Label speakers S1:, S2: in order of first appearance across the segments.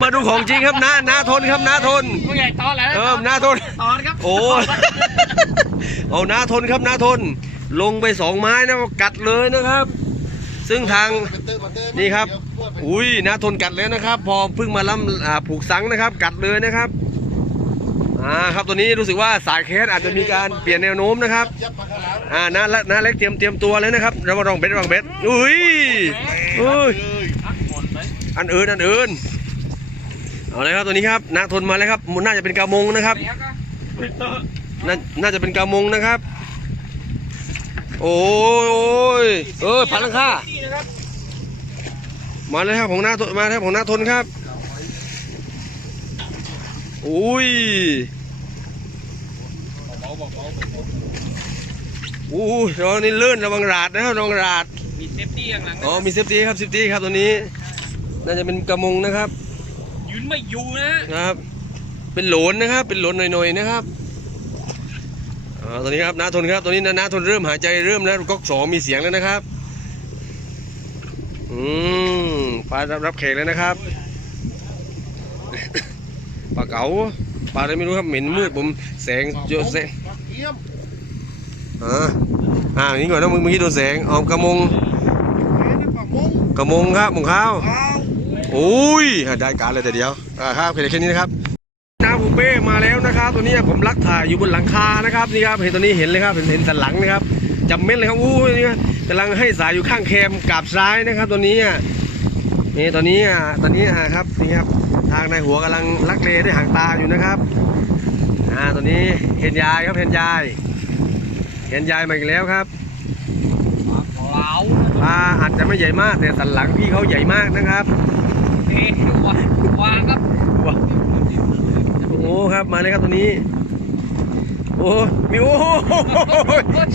S1: มาดูของจริงครับนานาทนครับนาทน
S2: ผู้ใหญ่ตอนแล้ว
S1: เออนาทน
S2: ตอนครับ
S1: โอ้เอานาทนครับนาทน ลงไปสองไม้นะกัดเลยนะครับ ซึ่งทางนี่ครับ อุ้ยนาทนกัดแล้วนะครับ พอเพิ่งมาล่ำอ่าผูกสังนะครับ กัดเลยนะครับอ่าครับตัวนี้รู้สึกว่าสายเคสอาจจะมีการเปลี่ยนแนวโน้มนะครับอ่านาละนาเล็กเตรียมเตรียมตัวเลยนะครับระวังเบ็ดระวังเบ็ดอุ้ยอุ้ย
S2: พักหมดไหม
S1: อันอื่นอันอื่น เอาเลยครับตัวนี้ครับนาทนมาแล้วครับมันน่าจะเป็นกามงนะครับน่าน่าจะเป็นกามงนะครับ โอ้ยเออพันลังค่ามาเลยครับของหน้าทนมาแล้วของหน้าทนครับอุ้ยอู้ยระวังนี่ลื่นระวังราดนะครับระวังราด
S2: มีเซฟตี้ข้างหลัง
S1: อ๋อมีเซฟตี้ครับเซฟตี้ครับตัวนี้ น่าจะเป็นกระมงนะครับ
S2: ยืนไม่อยู่นะ
S1: นะครับ เป็นโหลนนะครับ เป็นโหลนหน่อยๆนะครับอ่าตอนนี้ครับน้าทนครับตอนนี้น้าทนเริ่มหายใจเริ่มแล้วก๊อกสองมีเสียงแล้วนะครับอืมปลารับรับแขกแล้วนะครับปลาเก๋าปลาอะไรไม่รู้ครับเหม็นมืดผมแสงเยอะแสงอ่าอ่าอย่างนี้ก่อนนะมึงเมื่อกี้โดนแสงออมกระมงกระมงครับมงข้าวโอ้ยได้การเลยแต่เดียวอ่าครับเพียงแค่นี้นะครับน้ำผมเป้มาแล้วนะครับ ตัวนี้ผมลักถ่ายอยู่บนหลังคานะครับนี่ครับเห็นตัวนี้เห็นเลยครับเห็นเห็นสันหลังนะครับจำเม็ดเลยครับอู้ยนี่กำลังให้สายอยู่ข้างแคมกาบซ้ายนะครับ ตัวนี้อะนี่ตัวนี้อะตอนนี้อะครับนี่ครับทางในหัวกำลังลักเลด้วยหางตาอยู่นะครับอ่าตัวนี้เห็นยายครับเห็นยาย เห็นยายมาอีกแล้วครับ
S2: เหลา
S1: ปลาอาจจะไม่ใหญ่มากแต่สันหลังพี่เขาใหญ่มากนะครับ
S2: เอ๊ะวาครับ
S1: โอ้ครับมาเลยครับตัวนี้ โอ้มีโอ้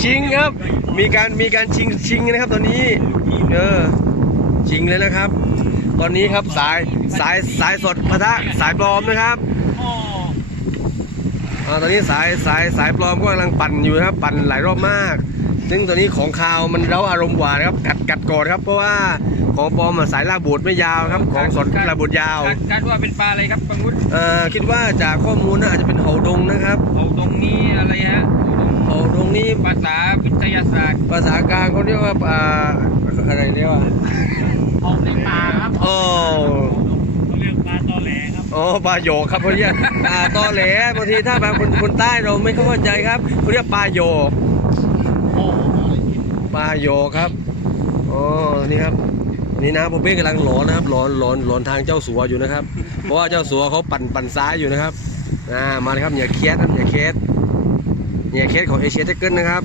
S1: ชิงครับ มีการมีการชิงชิงนะครับตัวนี้เออชิงเลยนะครับ ตอนนี้ครับสายสายสายสดพะทะสายปลอมนะครับ
S2: อ๋อ
S1: อ่าตอนนี้สายสายสายปลอมก็กำลังปั่นอยู่นะครับ ปั่นหลายรอบมาก ซึ่งตัวนี้ของคาวมันเร้าอารมณ์กว่านะครับ กัดกัดก่อนครับ เพราะว่าของปลอมอะสายลากบูดไม่ยาวครับ ของสดลากบูดยาว
S2: คาดคาดว่าเป็นปลาอะไรครับปังวุฒิ
S1: เอ่อคิดว่าจากข้อมูลน่าจะเป็นเหาดงนะครับ
S2: เอาตรงนี้อะไรฮะ
S1: เหาดงนี่
S2: ภาษาวิทยาศาสตร์
S1: ภาษากลางเขาเรียกว่าอ่าอะไรเรียกว่า
S2: เอาในปลาครับ
S1: อ๋อ
S2: เรียกปลาตอแหลครับ
S1: อ๋อปลาโยกครับเขาเรียกปลาตอแหลบางทีถ้าบางคนคนใต้เราไม่เข้าใจครับเขาเรียกปลาโยก
S2: โอ้
S1: ปลาโยครับอ๋อนี่ครับ นี่นะผมเป้กำลังหลอนนะครับหลอนหลอนหลอนทางเจ้าสัวอยู่นะครับ เพราะว่าเจ้าสัวเขาปั่นปั่นซ้ายอยู่นะครับอ่ามาเลยครับอย่าเคสครับอย่าเคสอย่าเคสของเอเชียเทเกิลนะครับ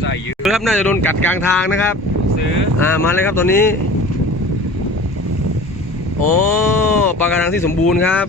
S2: ใส่เยอะ
S1: ครับน่าจะโดนกัดกลางทางนะครับ
S2: ซื้อ
S1: อ่ามาเลยครับตอนนี้โอ้ปลากระดังที่สมบูรณ์ครับ